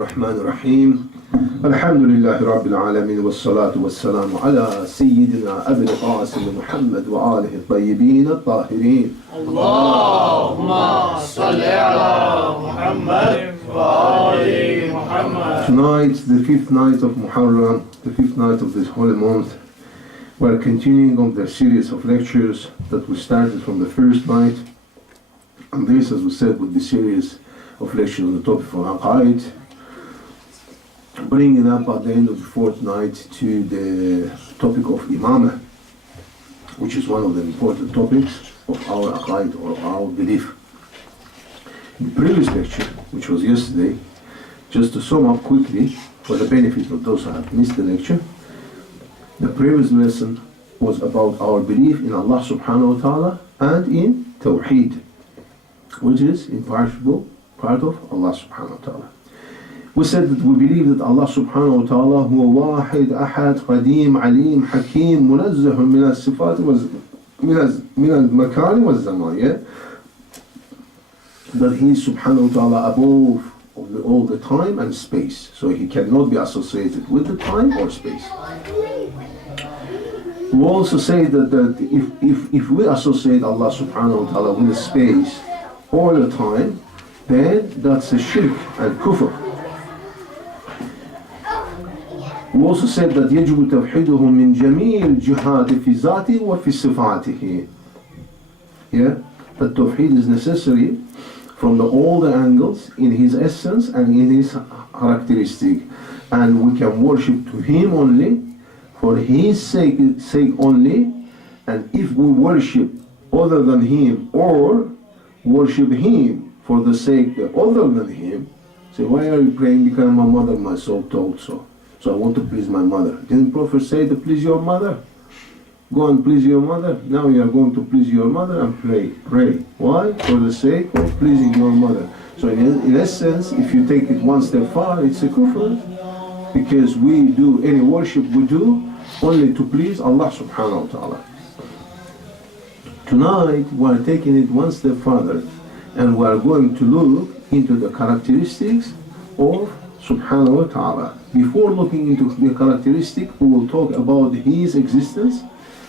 الرحمن الرحيم الحمد لله رب العالمين والصلاة والسلام على سيدنا أبي القاسم محمد وآله الطيبين الطاهرين اللهم صل على محمد وآل محمد. Tonight, the fifth night of Muharram, the fifth night of this holy month, we are continuing on the series of lectures that we started from the first night. And this, as we said, would be series of lectures on the topic of Aqaid, bringing up at the end of the fourth night to the topic of Imamah, which is one of the important topics of our Aqaid or our belief. In the previous lecture, which was yesterday, just to sum up quickly for the benefit of those who have missed the lecture, the previous lesson was about our belief in Allah subhanahu wa ta'ala and in Tawheed, which is imperishable part of Allah subhanahu wa ta'ala. We said that we believe that Allah subhanahu wa ta'ala huwa wahid, ahad, qadim, alim, hakim, munazzah min al-sifat min al-makan wa al-zaman, yeah? That He is subhanahu wa ta'ala above all the time and space, so He cannot be associated with the time or space. We also say that if we associate Allah subhanahu wa ta'ala with the space all the time, then that's a shirk and kufr. We also said that يجب توحيده من جميع الجهات في ذاته وفي صفاته. Yeah, that Tawheed is necessary from all the angles in His essence and in His characteristic, and we can worship to Him only for His sake only. And if we worship other than Him or worship Him for the sake other than Him, say, why are you praying? Because my mother, my soul told so. So I want to please my mother. Didn't Prophet say to please your mother? Go and please your mother. Now you are going to please your mother and pray. Pray. Why? For the sake of pleasing your mother. So in essence, if you take it one step far, it's a kufr. Because we do any worship we do only to please Allah subhanahu wa ta'ala. Tonight we are taking it one step further, and we are going to look into the characteristics of subhanahu wa ta'ala. Before looking into the characteristic, we will talk about His existence,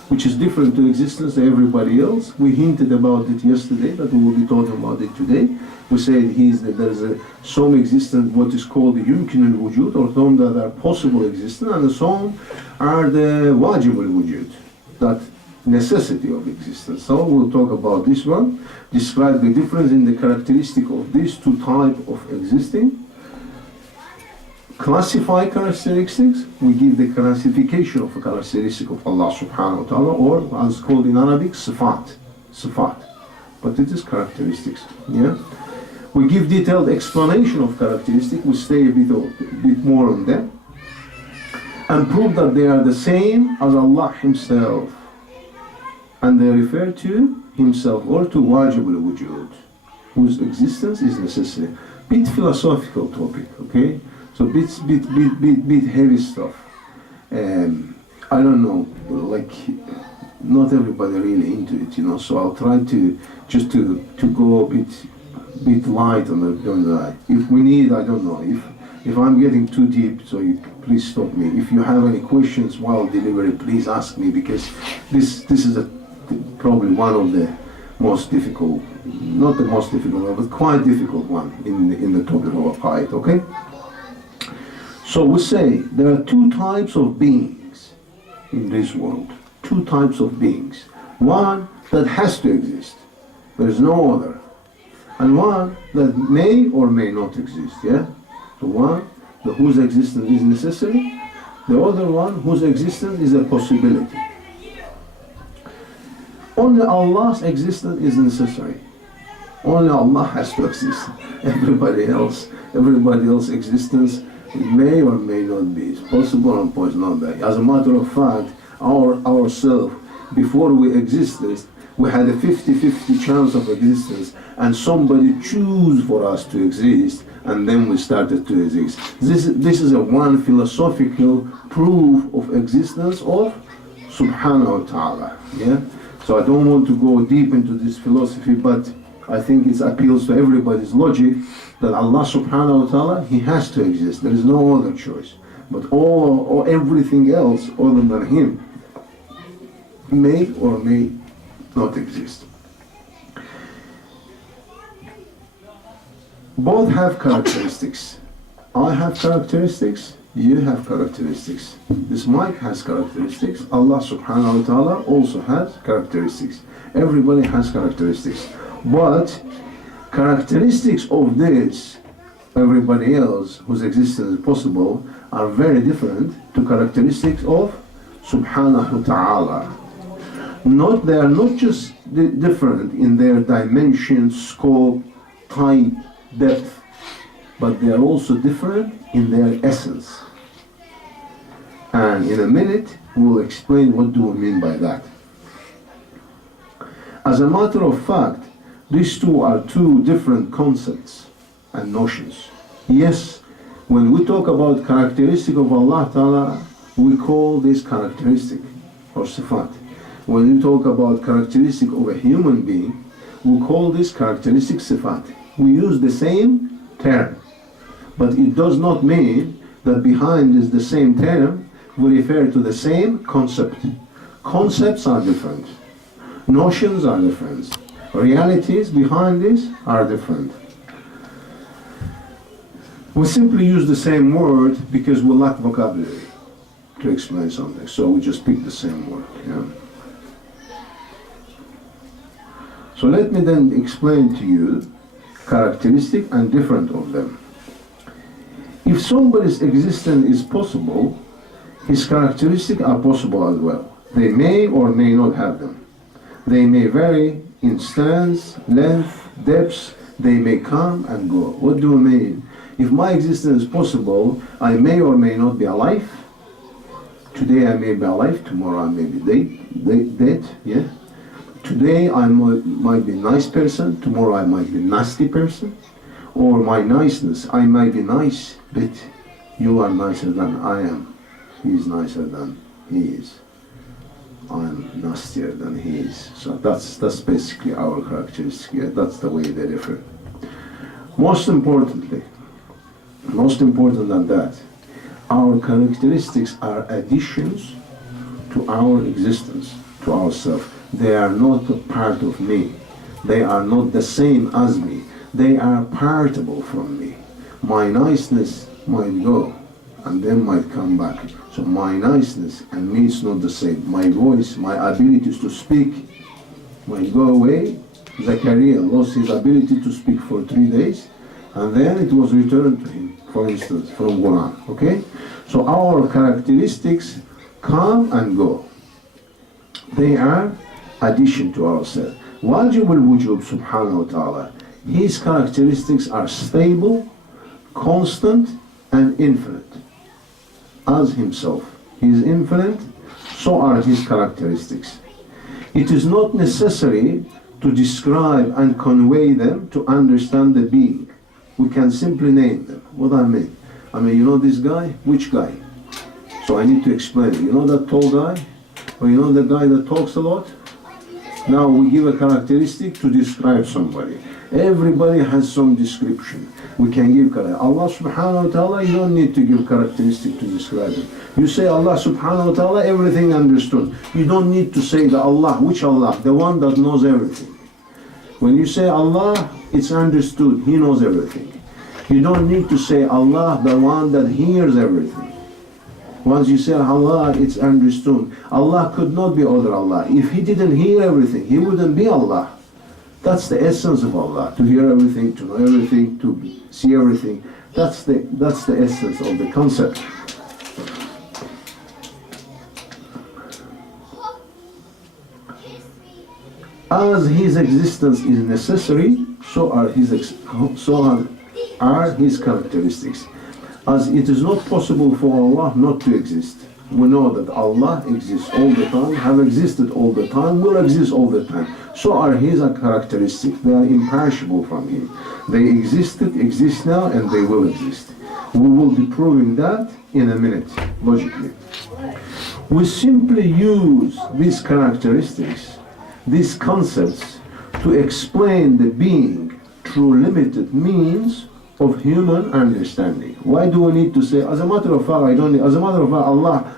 which is different to existence of everybody else. We hinted about it yesterday, that we will be talking about it today. We said there is some existence, what is called the yumkin al-wujud, or some that are possible existence, and some are the wajib al-wujud, that necessity of existence. So we'll talk about this one, describe the difference in the characteristic of these two types of existing, classify characteristics. We give the classification of a characteristic of Allah subhanahu wa ta'ala, or as called in Arabic, sifat, but it is characteristics. Yeah, we give detailed explanation of characteristics. We stay a bit more on them and prove that they are the same as Allah Himself, and they refer to Himself or to wajib al-wujud, whose existence is necessary. Bit philosophical topic, okay? So bit heavy stuff. I don't know, like not everybody really into it, you know. So I'll try to just to go a bit light on that. If we need, I don't know, if I'm getting too deep, so please stop me. If you have any questions while delivering, please ask me, because this is probably one of the most difficult, not the most difficult one, but quite difficult one in the topic of Aqaid, okay? So we say there are two types of beings in this world. Two types of beings. One that has to exist, there is no other. And one that may or may not exist, yeah? So one whose existence is necessary, the other one whose existence is a possibility. Only Allah's existence is necessary. Only Allah has to exist. Everybody else existence, it may or may not be. It's possible or it's not. As a matter of fact, ourselves, before we existed, we had a 50-50 chance of existence, and somebody chose for us to exist, and then we started to exist. This is a one philosophical proof of existence of subhanahu wa ta'ala. Yeah? So I don't want to go deep into this philosophy, but I think it appeals to everybody's logic that Allah subhanahu wa ta'ala, He has to exist. There is no other choice. But all or everything else other than Him may or may not exist. Both have characteristics. I have characteristics, you have characteristics. This mic has characteristics. Allah subhanahu wa ta'ala also has characteristics. Everybody has characteristics. But characteristics of this, everybody else whose existence is possible, are very different to characteristics of subhanahu wa ta'ala. They are not just different in their dimension, scope, type, depth, but they are also different in their essence. And in a minute, we'll explain what do we mean by that. As a matter of fact, these two are two different concepts and notions. Yes, when we talk about characteristic of Allah Ta'ala, we call this characteristic or sifat. When we talk about characteristic of a human being, we call this characteristic sifat. We use the same term, but it does not mean that behind is the same term, we refer to the same concept. Concepts are different. Notions are different. Realities behind this are different. We simply use the same word because we lack vocabulary to explain something, so we just pick the same word. Yeah? So let me then explain to you characteristic and different of them. If somebody's existence is possible, his characteristics are possible as well. They may or may not have them. They may vary in stance, length, depths. They may come and go. What do I mean? If my existence is possible, I may or may not be alive. Today I may be alive, tomorrow I may be dead. Yeah. Today I might be a nice person, tomorrow I might be a nasty person. Or my niceness, I might be nice, but you are nicer than I am. He is nicer than he is. I am nastier than he is. So that's basically our characteristic. Yeah, that's the way they differ. Most important than that, our characteristics are additions to our existence, to ourselves. They are not a part of me. They are not the same as me. They are partable from me. My niceness might go and then might come back. So my niceness and me is not the same. My voice, my abilities to speak might go away. Zachariah lost his ability to speak for 3 days, and then it was returned to him, for instance, from Quran. Okay? So our characteristics come and go. They are addition to ourselves. Wajib al-wujub subhanahu wa ta'ala. His characteristics are stable, constant, and infinite. As himself. He is infinite, so are his characteristics. It is not necessary to describe and convey them to understand the being. We can simply name them. What I mean? You know this guy? Which guy? So I need to explain it. You know that tall guy? Or you know the guy that talks a lot? Now we give a characteristic to describe somebody. Everybody has some description. We can give characteristic. Allah subhanahu wa ta'ala, you don't need to give characteristic to describe him. You say Allah subhanahu wa ta'ala, everything understood. You don't need to say the Allah. Which Allah? The one that knows everything. When you say Allah, it's understood. He knows everything. You don't need to say Allah, the one that hears everything. Once you say Allah, it's understood. Allah could not be other Allah. If He didn't hear everything, He wouldn't be Allah. That's the essence of Allah, to hear everything, to know everything, to see everything. That's the essence of the concept. As His existence is necessary, so are His characteristics. As it is not possible for Allah not to exist. We know that Allah exists all the time, have existed all the time, will exist all the time. So are His characteristics. They are imperishable from Him. They existed, exist now, and they will exist. We will be proving that in a minute, logically. We simply use these characteristics, these concepts, to to explain the being through limited means of human understanding. Why do we need to say, as a matter of fact,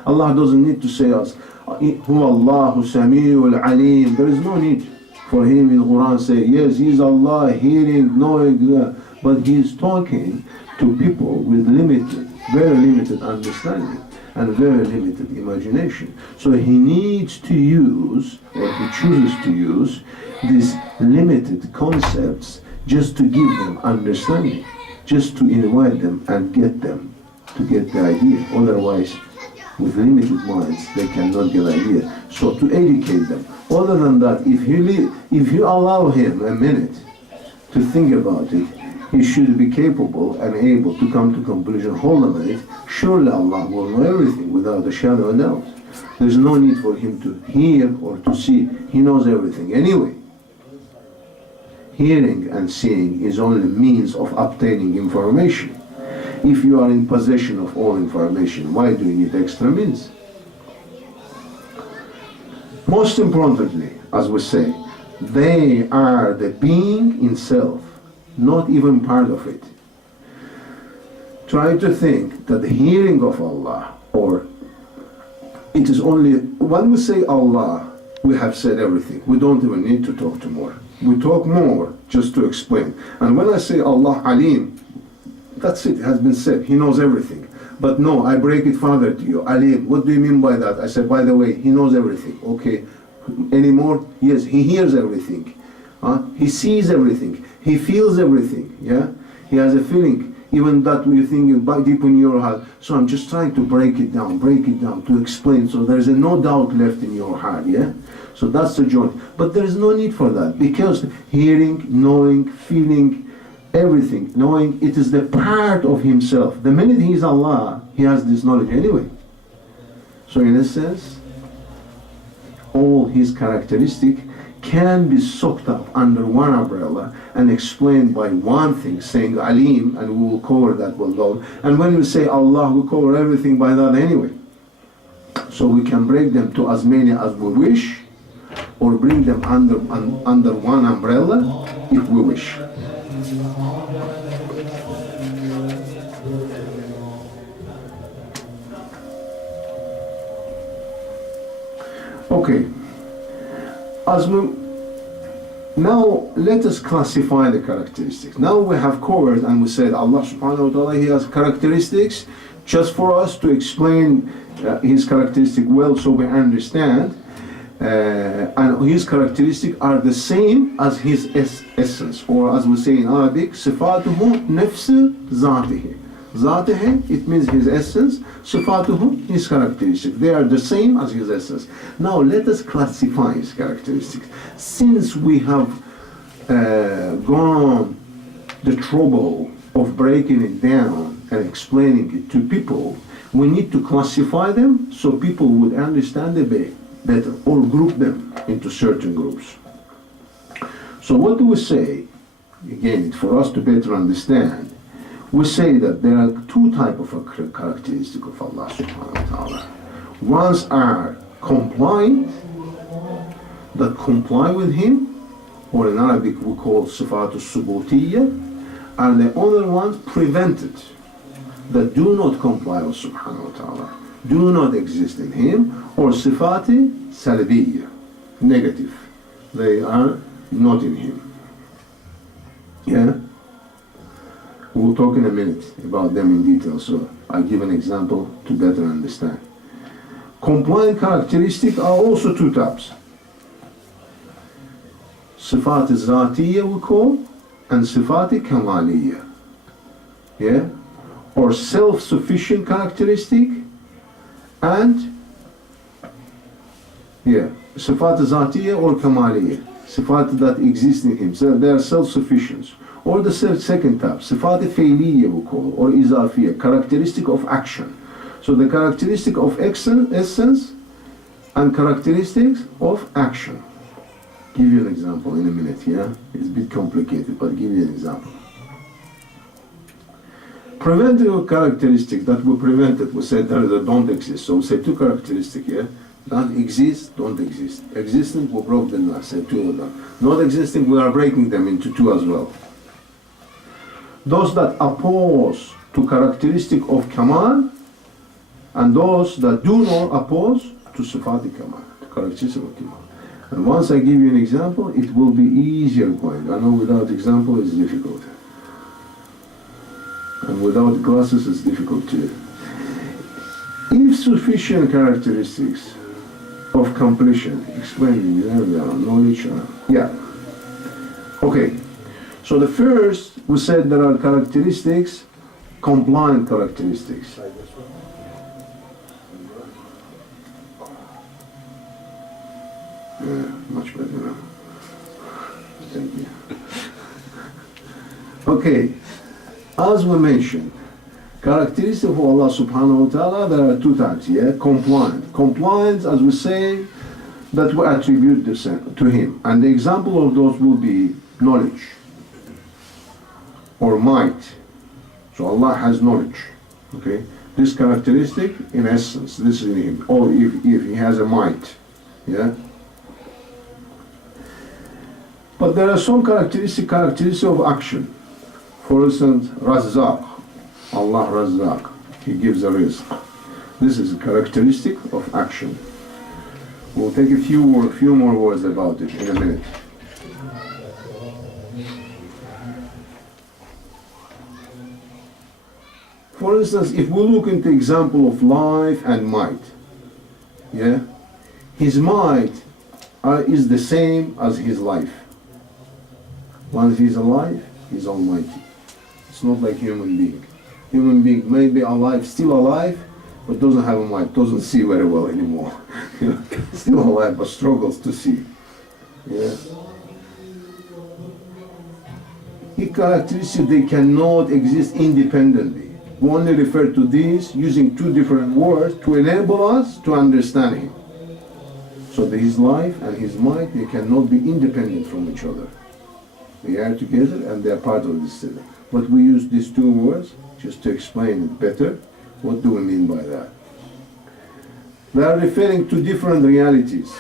Allah doesn't need to say us, Huwa Allahu Sami'ul Alim. There is no need for him in the Quran say, yes, he is Allah, hearing, knowing, but he is talking to people with limited, very limited understanding and very limited imagination. So he needs to use, or he chooses to use, these limited concepts just to give them understanding, just to invite them and get them to get the idea. Otherwise, with limited minds, they cannot get idea. So to educate them. Other than that, if you allow him a minute to think about it, he should be capable and able to come to conclusion. Hold a minute, surely Allah will know everything without a shadow of doubt. There's no need for him to hear or to see. He knows everything anyway. Hearing and seeing is only means of obtaining information. If you are in possession of all information, why do you need extra means? Most importantly, as we say, they are the being in self, not even part of it. Try to think that the hearing of Allah, or it is only, when we say Allah, we have said everything. We don't even need to talk to more. We talk more just to explain. And when I say Allah Alim, that's it, has been said. He knows everything. But no, I break it further to you. Alim, what do you mean by that? I said, by the way, he knows everything. Okay, anymore? Yes, he hears everything. He sees everything. He feels everything. Yeah, he has a feeling, even that you think deep in your heart. So I'm just trying to break it down to explain. So there's no doubt left in your heart. Yeah. So that's the joint. But there is no need for that, because hearing, knowing, feeling, everything, knowing, it is the part of himself. The minute he is Allah, he has this knowledge anyway. So in a sense, all his characteristics can be soaked up under one umbrella and explained by one thing, saying Alim, and we will cover that well down. And when we say Allah, we cover everything by that anyway. So we can break them to as many as we wish, or bring them under one umbrella if we wish. Okay, now let us classify the characteristics. Now we have covered and we said Allah subhanahu wa ta'ala, he has characteristics just for us to explain his characteristic well, so we understand, and his characteristics are the same as his essence, or as we say in Arabic, sifatuhu nafsu zatihi. Zatihi, it means his essence. Sifatuhu, his characteristics. They are the same as his essence. Now let us classify his characteristics. Since we have gone the trouble of breaking it down and explaining it to people, we need to classify them so people would understand a bit better, or group them into certain groups. So what do we say? Again, for us to better understand, we say that there are two types of characteristics of Allah subhanahu wa ta'ala. Ones are compliant, that comply with him, or in Arabic we call sifat al-subutiyya, and the other ones prevented, that do not comply with subhanahu wa ta'ala, do not exist in him, or sifati salbiyya, negative, they are not in him. Yeah? We'll talk in a minute about them in detail, so I'll give an example to better understand. Compliant characteristics are also two types. Sifat al-zatiyya we call, and sifat al-kamaliyya. Yeah? Or self-sufficient characteristic, and sifat al-zatiyya or kamaliyya. Sifat that exist in him, so they are self-sufficient. Or the second type, sifat al-failiyya we call, or izafiyya, characteristic of action. So the characteristic of essence and characteristics of action. Give you an example in a minute, yeah? It's a bit complicated, but give you an example. Preventive characteristics that we prevented, we said that don't exist. So we say two characteristics here. Not exist, don't exist. Existing, we broke them last, said two of them. Not existing, we are breaking them into two as well. Those that oppose to characteristic of Kamal, and those that do not oppose to Sifat Kamal, to characteristic of Kamal. And once I give you an example, it will be easier going. I know without example it's difficult. And without glasses it's difficult too. If sufficient characteristics of completion, explaining knowledge, yeah. Okay, so the first, we said there are characteristics, compliant characteristics. Yeah, much better now. Thank you. Okay, as we mentioned, characteristics of Allah subhanahu wa ta'ala, there are two types, yeah? Compliant. Compliance, as we say, that we attribute to Him. And the example of those will be knowledge or might. So Allah has knowledge, okay? This characteristic, in essence, this is in Him. Or if He has a might, yeah? But there are some characteristics of action. For instance, Razzaq. Allah Razzaq. He gives a rizq. This is a characteristic of action. We'll take a few more words about it in a minute. For instance, if we look into example of life and might, yeah, His might is the same as His life. Once He's alive, He's almighty. It's not like human being. Human being may be alive, still alive, but doesn't have a might, doesn't see very well anymore. Still alive, but struggles to see. Yeah. His characteristics, they cannot exist independently. We only refer to these using two different words to enable us to understand Him. So His life and His might, they cannot be independent from each other. They are together and they are part of this thing. But we use these two words just to explain it better. What do we mean by that? They are referring to different realities.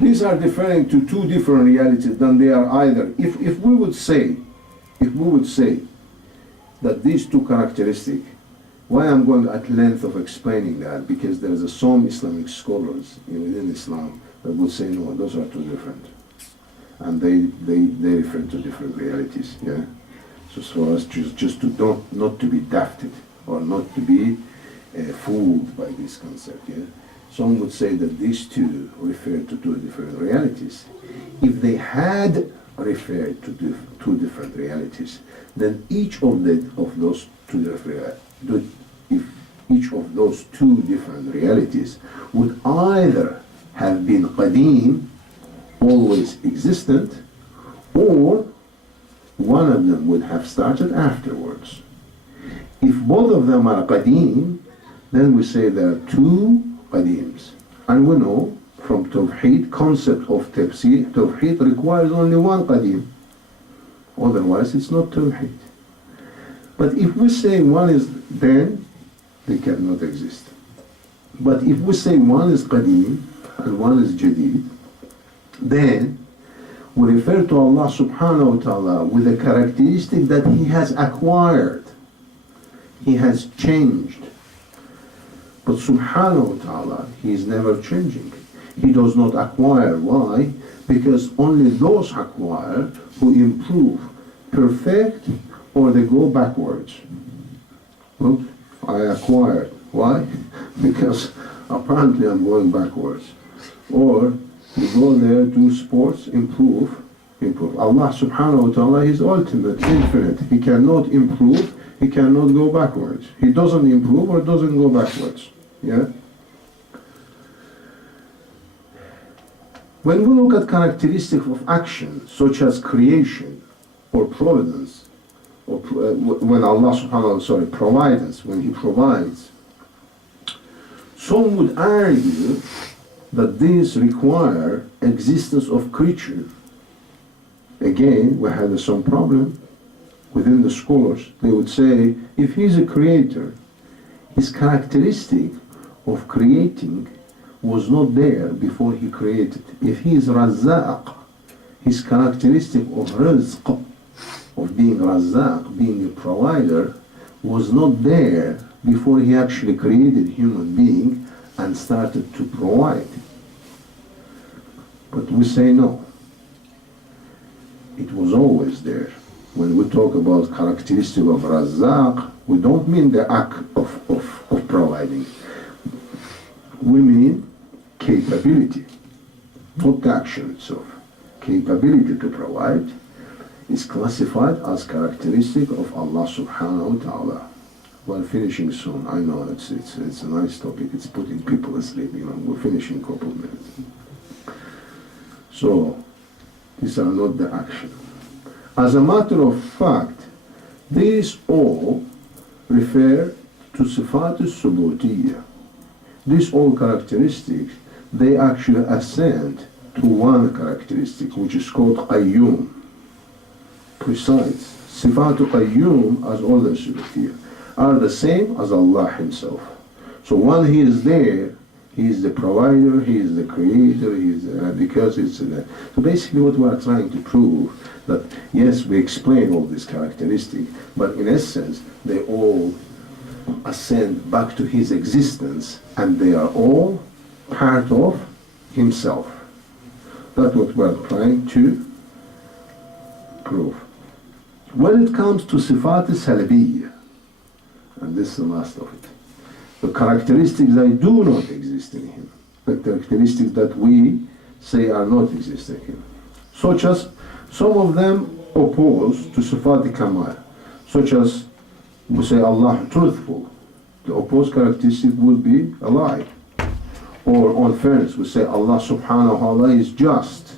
These are referring to two different realities than they are either. If we would say that these two characteristics, why I'm going at length of explaining that, because there is some Islamic scholars within Islam that would say no, those are two different. And they refer to different realities, yeah? So for us just to not to be dafted or not to be fooled by this concept, yeah? Some would say that these two refer to two different realities. If they had referred to two different realities, then each of those two different realities would either have been qadim, always existent, or one of them would have started afterwards. If both of them are qadim, then we say there are two qadims. And we know from Tawheed, concept of Tawheed requires only one qadim. Otherwise it's not Tawheed. But if we say one is, then they cannot exist. But if we say one is qadim and one is jadid, then we refer to Allah subhanahu wa ta'ala with a characteristic that He has acquired. He has changed. But subhanahu wa ta'ala, He is never changing. He does not acquire. Why? Because only those acquire who improve, perfect, or they go backwards. Look, I acquired. Why? Because apparently I'm going backwards. Or you go there, do sports, improve. Allah subhanahu wa ta'ala is ultimate, infinite. He cannot improve, He cannot go backwards. He doesn't improve or doesn't go backwards. Yeah? When we look at characteristics of action, such as creation or providence, or when Allah subhanahu wa ta'ala, providence, when He provides, some would argue that these require existence of creature. Again, we had some problem within the scholars. They would say, if He's a creator, His characteristic of creating was not there before he created. If he is Razzaq, his characteristic of rizq, of being Razzaq, being a provider, was not there before he actually created human being and started to provide. But we say no. It was always there. When we talk about characteristic of Razzaq, we don't mean the act of providing. We mean capability, not the action itself. Capability to provide is classified as characteristic of Allah subhanahu wa ta'ala. We're finishing soon. I know it's a nice topic. It's putting people asleep. We're finishing in a couple of minutes. So these are not the action. As a matter of fact, these all refer to sifat al-subutiyya. These all characteristics, they actually ascend to one characteristic, which is called qayyum. Precise. Sifat al-qayyum, as all the subutiyya, are the same as Allah Himself. So when He is there, He is the provider, He is the creator, He is because it's so basically what we are trying to prove, that yes, we explain all these characteristics, but in essence they all ascend back to His existence, and they are all part of Himself. That's what we are trying to prove. When it comes to sifat al-salbiyya, and this is the last of it, the characteristics that do not exist in Him, the characteristics that we say are not existing in Him, such as some of them oppose to sifat al-kamal, such as we say Allah truthful, the opposed characteristic would be a lie. Or unfairness, we say Allah subhanahu wa ta'ala is just.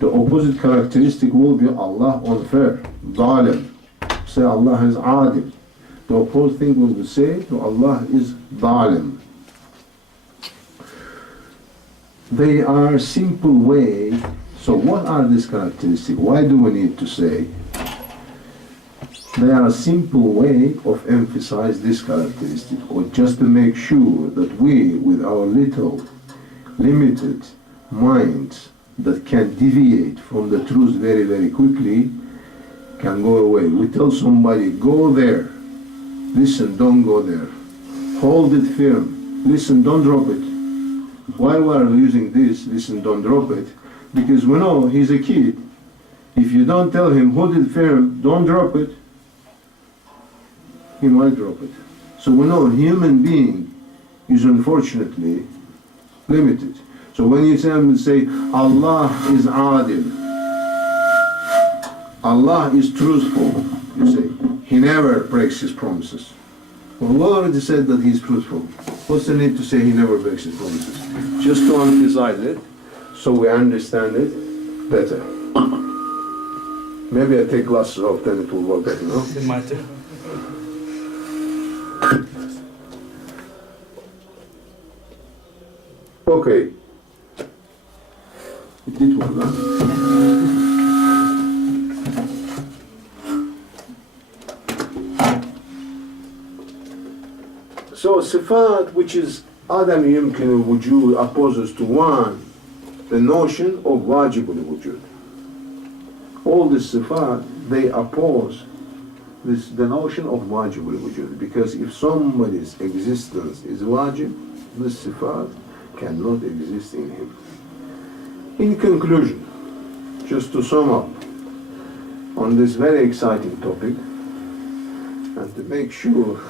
The opposite characteristic will be Allah unfair, zalim. Say Allah is adil. The opposite thing will be say to Allah is zalim. They are simple way. So what are these characteristics? Why do we need to say? They are a simple way of emphasize this characteristic, or just to make sure that we, with our little, limited minds that can deviate from the truth very, very quickly, can go away. We tell somebody, go there. Listen, don't go there. Hold it firm. Listen, don't drop it. Why we are using this, listen, don't drop it? Because we know he's a kid. If you don't tell him, hold it firm, don't drop it, he might drop it. So we know a human being is unfortunately limited. So when you say Allah is adil, Allah is truthful, you say, He never breaks His promises. Well, we already said that He's truthful. What's the need to say He never breaks His promises? Just to emphasize it, so we understand it better. Maybe I take glasses off, then it will work better, no? It might do. Okay. It did work, huh? So sifat, which is Adam yumkin al-wujud, opposes to one, the notion of wajib al-wujud. All the sifat, they oppose the notion of wajib al-wujud, because if somebody's existence is wajib, this sifat cannot exist in him. In conclusion, just to sum up on this very exciting topic, and to make sure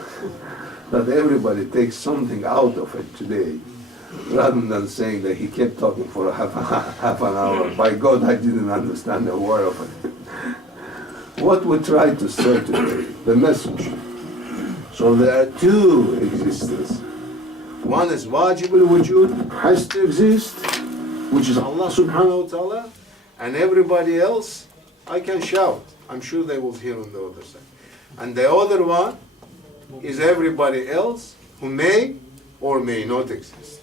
that everybody takes something out of it today, rather than saying that he kept talking for half an hour. By God, I didn't understand a word of it. What we try to say today, the message. So there are two existences. One is wajib al-wujud, has to exist, which is Allah subhanahu wa ta'ala, and everybody else, I can shout. I'm sure they will hear on the other side. And the other one is everybody else who may or may not exist.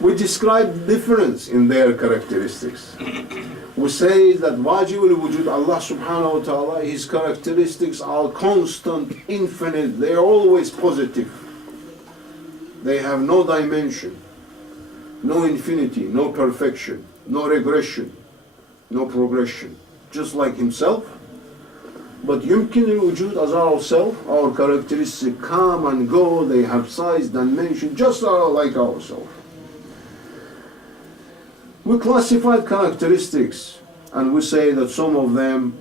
We describe difference in their characteristics. We say that wajib al-wujud, Allah subhanahu wa ta'ala, His characteristics are constant, infinite, they are always positive. They have no dimension, no infinity, no perfection, no regression, no progression, just like Himself. But yumkin al-wujud as ourself, our characteristics come and go, they have size, dimension, just like ourselves. We classified characteristics and we say that some of them,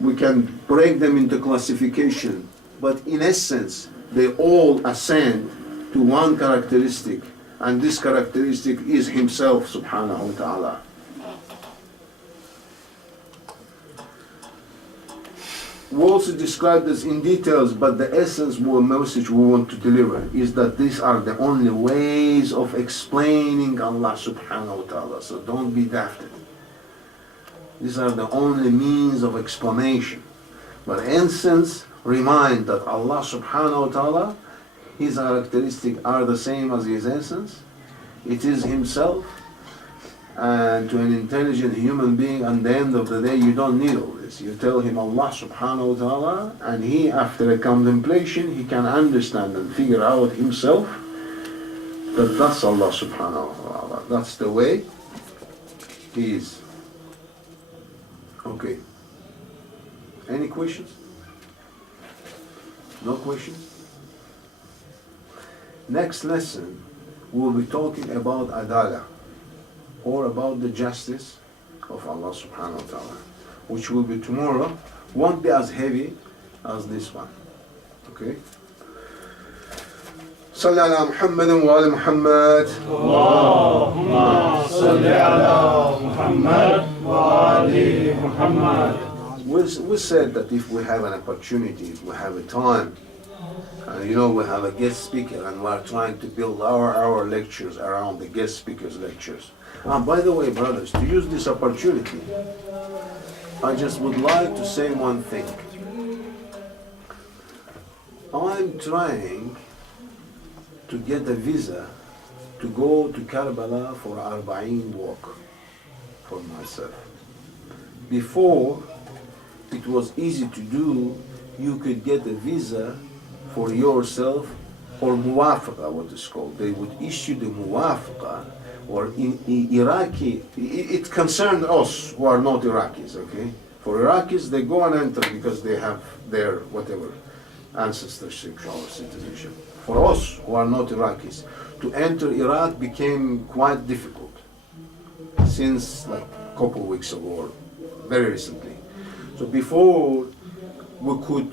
we can break them into classification, but in essence, they all ascend to one characteristic, and this characteristic is Himself subhanahu wa ta'ala. We also describe this in details, but the essence or message we want to deliver is that these are the only ways of explaining Allah subhanahu wa ta'ala, so don't be dafted. These are the only means of explanation. But in essence, remind that Allah subhanahu wa ta'ala, His characteristics are the same as His essence. It is Himself. And to an intelligent human being, at the end of the day, you don't need all this. You tell him Allah subhanahu wa ta'ala, and he, after a contemplation, he can understand and figure out himself that that's Allah subhanahu wa ta'ala. That's the way He is. Okay. Any questions? No questions? Next lesson, we'll be talking about adala, or about the justice of Allah subhanahu wa ta'ala, which will be tomorrow. Won't be as heavy as this one. Okay? صلى على محمد وآل محمد. اللهم صل على محمد وآل محمد. We said that if we have an opportunity, if we have a time, and we have a guest speaker, and we're trying to build our lectures around the guest speaker's lectures. And by the way, brothers, to use this opportunity, I just would like to say one thing. I'm trying to get a visa to go to Karbala for Arba'in walk for myself. Before, it was easy to do. You could get a visa for yourself, or muwafaqa, what is called. They would issue the muwafaqa, or in Iraqi, it concerned us who are not Iraqis, okay? For Iraqis, they go and enter because they have their, whatever, ancestorship or citizenship. For us who are not Iraqis, to enter Iraq became quite difficult since like a couple of weeks ago, or very recently. So before, we could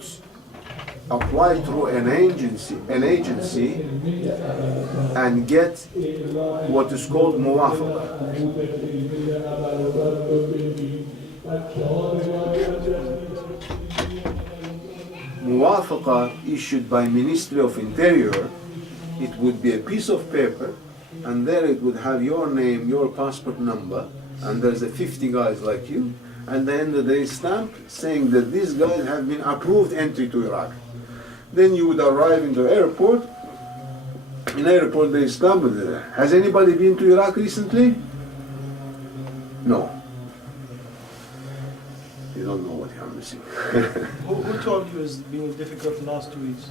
apply through an agency and get what is called muwafaqa. Muwafaqa issued by Ministry of Interior. It would be a piece of paper, and there it would have your name, your passport number, and there's a 50 guys like you, and then they stamp saying that these guys have been approved entry to Iraq. Then you would arrive in the airport. In the airport they stamp it. Has anybody been to Iraq recently? No. You don't know what I'm missing. Who told you it's been difficult the last 2 weeks?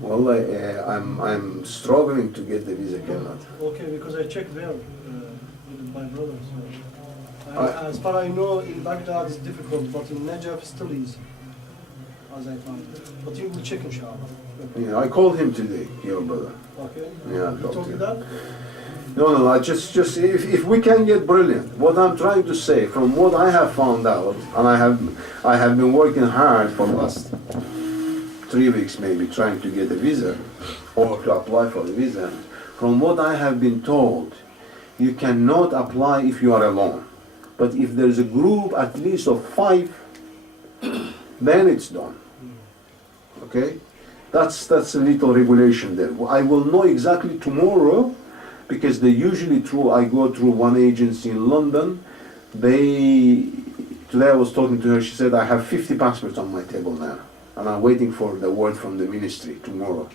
Well, I'm struggling to get the visa cannot. Okay, because I checked there with my brother. So as far as I know, in Baghdad it's difficult, but in Najaf it's still easy, as I found. But you will check, inshallah. Yeah, I called him today, your brother. Okay. Yeah, You told me that? No, I just if we can get brilliant. What I'm trying to say, from what I have found out, and I have been working hard for the last 3 weeks maybe trying to get a visa or to apply for a visa. From what I have been told, you cannot apply if you are alone. But if there is a group at least of 5, then it's done. Okay? That's a little regulation there. I will know exactly tomorrow, because they usually I go through one agency in London. Today I was talking to her, she said I have 50 passports on my table now, and I'm waiting for the word from the ministry tomorrow.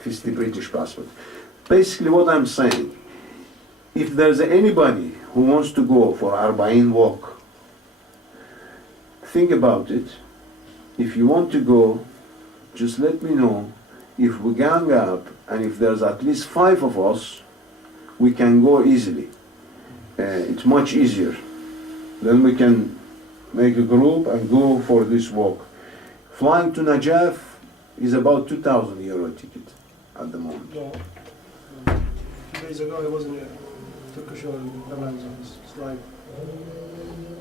50 British passports. Basically what I'm saying, if there's anybody who wants to go for Arba'in walk, think about it. If you want to go, just let me know. If we gang up and if there's at least 5 of us, we can go easily. It's much easier. Then we can make a group and go for this walk. Flying to Najaf is about 2,000 euro ticket at the moment. No. 2 days ago I was in Turkish Airlines. It's like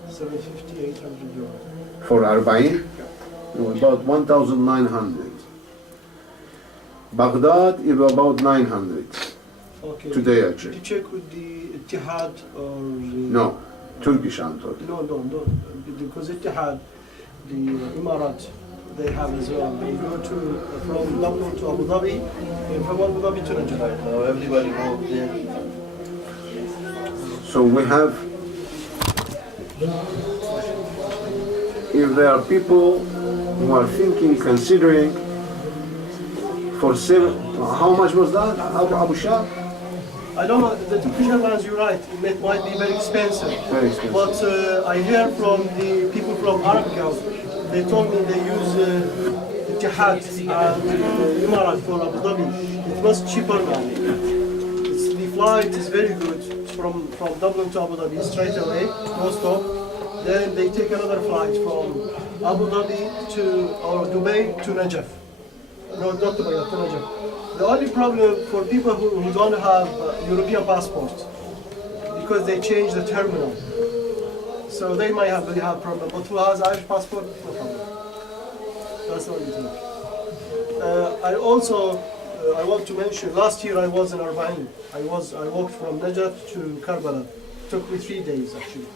750, 800 euro. For Arba'in? No, about 1,900. Baghdad is about 900 Okay. today Did actually. you check with the Ittihad or the... No, Turkish I'm talking. No, because Ittihad, the Emirat, they have as well. They go to from Dublin to Abu Dhabi, and from Abu Dhabi to Najaf. Now everybody knows there. So we have, if there are people who are thinking, considering for 7, how much was that, Abu Shah? I don't know, the Turkish Airlines, you're right, it might be very expensive. Very expensive. But I hear from the people from Arab Gulf, they told me they use Ittihad and Emirat for Abu Dhabi. It's much cheaper now. The flight is very good from Dublin to Abu Dhabi straight away, no stop. Then they take another flight from Abu Dhabi or Dubai to Najaf. No, not Dubai, to Najaf. The only problem for people who don't have European passports, because they change the terminal. So they might have problem, but who has Irish passport, no problem. That's the only thing. I also, I want to mention, last year I was in Arba'in. I walked from Najaf to Karbala. It took me 3 days actually.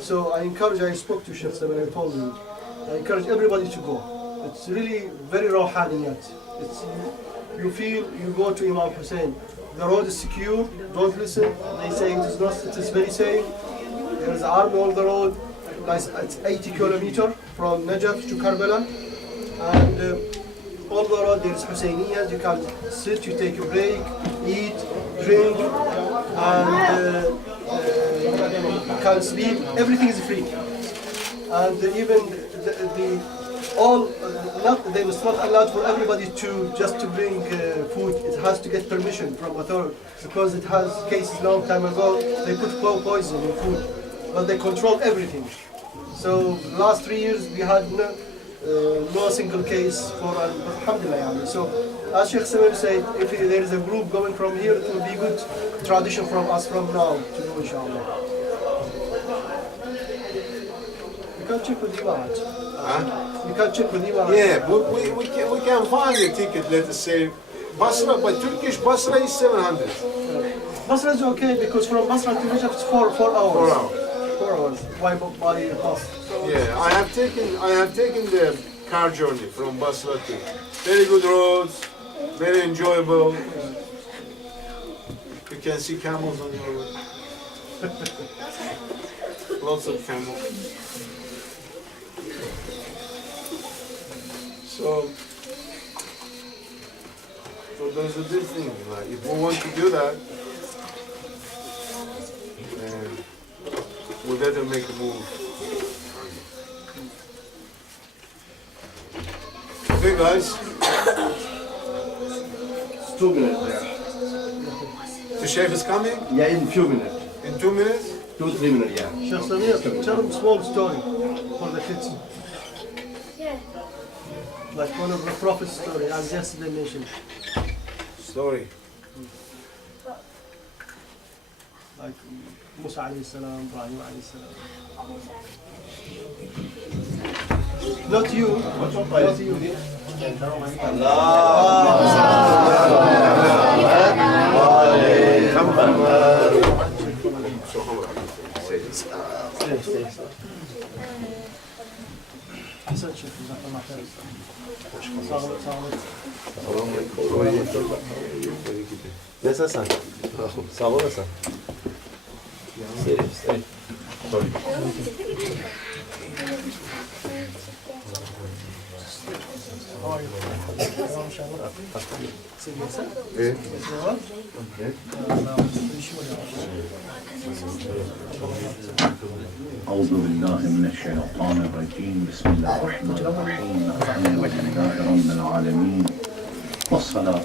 So I spoke to Sheikh Saban, I told him, I encourage everybody to go. It's really very rawhaniyat. You feel, you go to Imam Hussein, the road is secure, don't listen, they say it is not, it is very safe, there is army on the road, guys, it's 80 kilometers from Najaf to Karbala, and on the road there is Hussainia, you can sit, you take a break, eat, drink, and you can sleep, everything is free. And even they was not allowed for everybody to bring food. It has to get permission from authority because it has cases long time ago. They put poison in food, but they control everything. So last 3 years we had no single case for alhamdulillah. So as Sheikh Saeed said, if there is a group going from here, it will be good tradition from us from now to do inshallah. You can check with Imarat. You can check with Imarat. Yeah, but we can find a ticket, let us say, Basra, by Turkish Basra is 700. Basra is okay because from Basra to Najaf it's 4 hours. 4 hours. 4 hours by bus. So Yeah, I have taken the car journey from Basra to very good roads, very enjoyable. You can see camels on your way. Lots of camels. So there's a big thing. Like if we want to do that, then we better make a move. Okay, guys. It's 2 minutes there. The chef is coming Yeah, in few minutes. in 2 minutes. 2-3 minutes, yeah. Sheikh Samir, tell them a small story for the kids. Like one of the Prophet's story, as yesterday mentioned. Story. Like Musa alayhi salam, Ibrahim alayhi salam. Not you. Not you. أحسن شيخ جزاك الله خير. Nasılsın? Sağ olasın. Selam. أعوذ بالله من الشيطان الرجيم بسم الله الرحمن الرحيم الحمد لله رب العالمين والصلاة